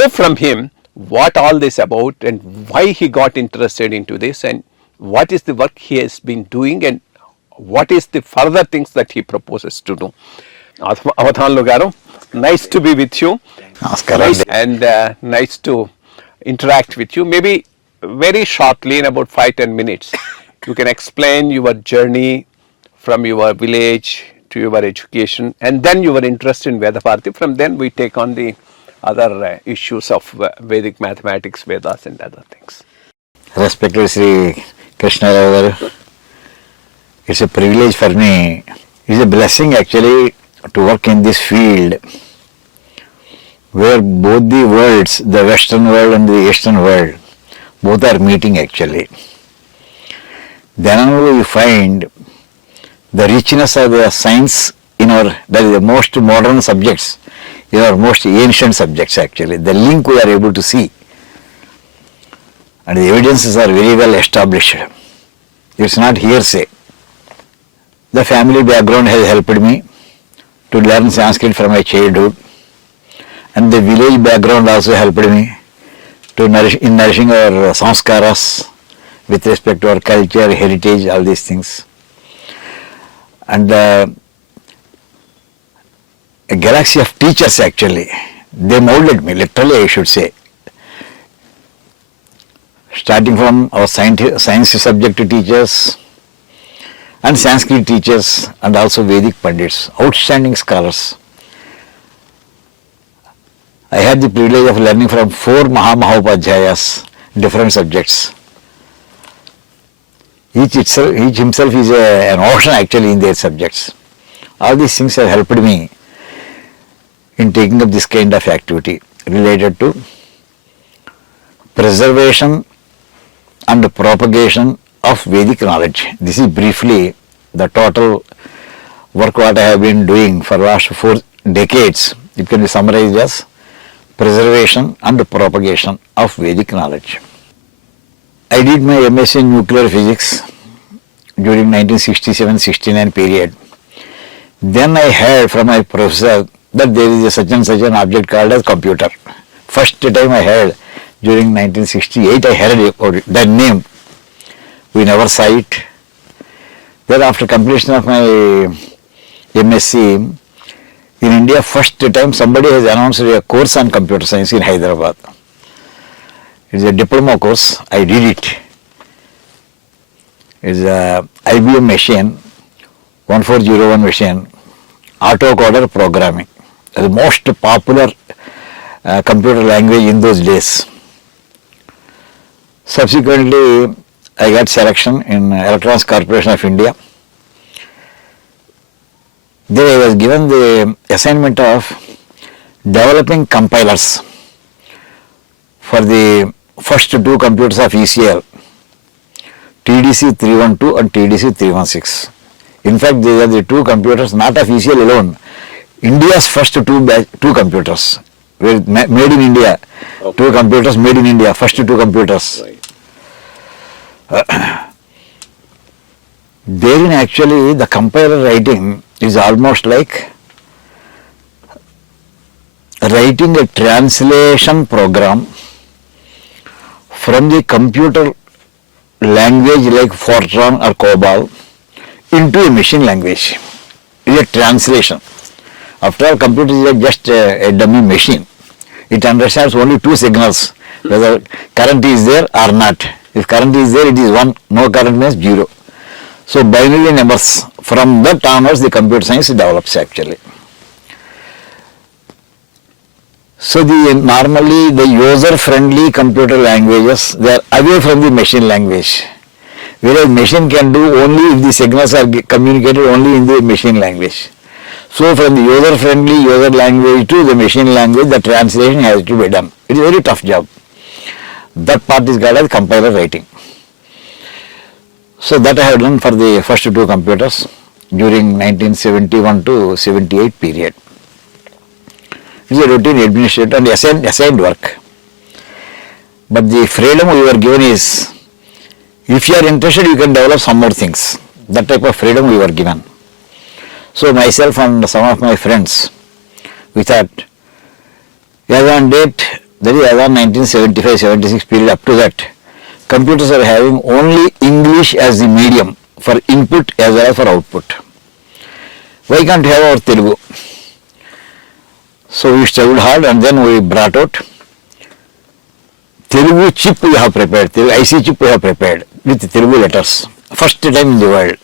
know from him what all this about and why he got interested into this and what is the work he has been doing and what is the further things that he proposes to do. Avadhanulu garu, nice to be with you. Nice and nice to interact with you. Maybe very shortly, in about 5-10 minutes, you can explain your journey from your village to your education and then your interest in Vedaparthi. From then we take on the other issues of Vedic mathematics, Vedas and other things. Respected Sri Krishna Rao, it's a privilege for me. It's a blessing actually to work in this field where both the worlds, the Western world and the Eastern world, both are meeting actually. Then only you find the richness of the science in our, that is the most modern subjects, in our most ancient subjects actually. The link we are able to see. And the evidences are very well established. It's not hearsay. The family background has helped me to learn Sanskrit from my childhood. And the village background also helped me to nourishing our sanskaras with respect to our culture, heritage, all these things. And a galaxy of teachers actually, they molded me, literally I should say. Starting from our science subject teachers and Sanskrit teachers and also Vedic Pandits, outstanding scholars. I had the privilege of learning from 4 Mahaupadhyayas, different subjects. Each himself is an ocean actually in their subjects. All these things have helped me in taking up this kind of activity related to preservation and propagation of Vedic knowledge. This is briefly the total work what I have been doing for the last 4 decades. It can be summarized as preservation and propagation of Vedic knowledge. I did my MSc in nuclear physics during 1967-69 period. Then I heard from my professor that there is such and such an object called as computer. First time I heard during 1968, I heard about that name. We never saw it. Then after completion of my MSc, in India, first time somebody has announced a course on computer science in Hyderabad. It's a diploma course. I did it. It's a IBM machine, 1401 machine, autocoder programming. The most popular computer language in those days. Subsequently, I got selection in Electronics Corporation of India. There I was given the assignment of developing compilers for the first 2 computers of ECL, TDC 312 and TDC 316. In fact, these are the 2 computers not of ECL alone, India's first 2 computers, made in India, okay. 2 computers made in India, first 2 computers. Right. Therein actually the compiler writing is almost like writing a translation program from the computer language like Fortran or COBOL into a machine language. It is a translation. After all, computer is just a dummy machine. It understands only 2 signals, whether current is there or not. If current is there, it is 1. No current means 0. So binary numbers, from that onwards the computer science develops actually. So normally the user-friendly computer languages, they are away from the machine language. Whereas machine can do only if the signals are communicated only in the machine language. So from the user-friendly user language to the machine language, the translation has to be done. It is a very tough job. That part is called as compiler writing. So that I have done for the first 2 computers during 1971 to 78 period. It is a routine administrative and assigned work. But the freedom we were given is, if you are interested, you can develop some more things. That type of freedom we were given. So myself and some of my friends, we thought, as on date, that is around 1975-76 period up to that, computers are having only English as the medium for input as well as for output. Why can't we have our Telugu? So we struggled hard and then we brought out Telugu chip we have prepared, Telugu IC chip we have prepared with Telugu letters. First time in the world.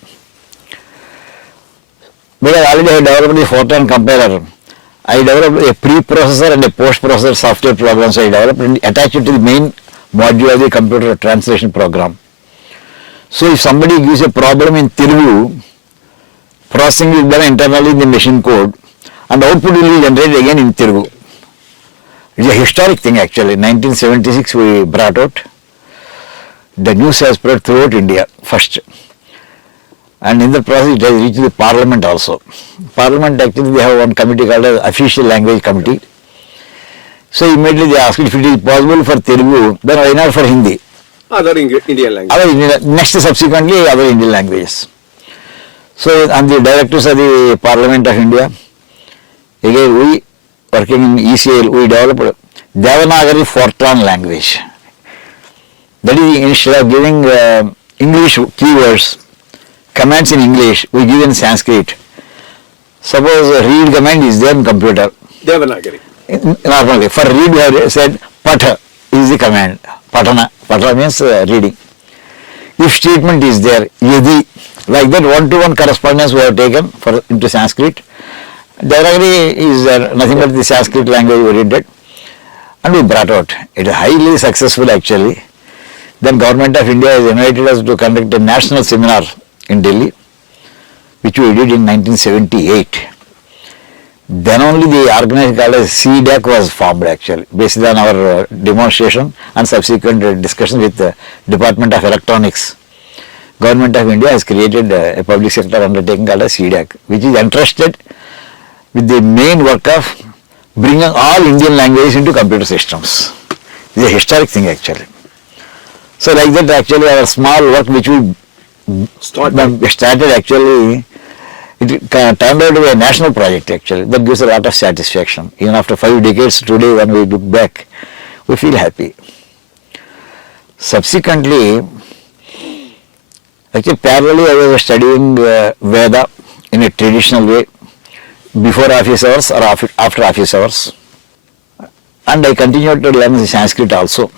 Because I already have developed the Fortran compiler. I developed a pre-processor and a post-processor software program. So I developed and attached it to the main module of the computer translation program. So if somebody gives a problem in Telugu, processing will be done internally in the machine code and output will be generated again in Telugu. It's a historic thing actually. In 1976 we brought out. The news has spread throughout India first. And in the process it has reached the Parliament also. Parliament actually they have one committee called as Official Language Committee. So immediately they asked if it is possible for Telugu, then why not for Hindi? Other Indian language. Next subsequently other Indian languages. So and the directors of the Parliament of India, again we working in ECL, we developed Devanagari Fortran language. That is, instead of giving English keywords, commands in English, we give in Sanskrit. Suppose a read command is there in computer. Devanagari. Normally, for read we have said Patha is the command. Patana. Patana means reading. If statement is there, Yadi, like that one-to-one correspondence we have taken for into Sanskrit. Devanagari is nothing but the Sanskrit language oriented. And we brought out. It is highly successful actually. Then Government of India has invited us to conduct a national seminar in Delhi, which we did in 1978. Then only the organization called as CDAC was formed actually, based on our demonstration and subsequent discussion with the Department of Electronics. Government of India has created a public sector undertaking called as CDAC, which is entrusted with the main work of bringing all Indian languages into computer systems. It is a historic thing actually. So like that actually our small work which we started actually, it turned out to be a national project actually. That gives a lot of satisfaction. Even after 5 decades today when we look back, we feel happy. Subsequently, actually parallelly I was studying Veda in a traditional way before office hours or after office hours. And I continued to learn the Sanskrit also.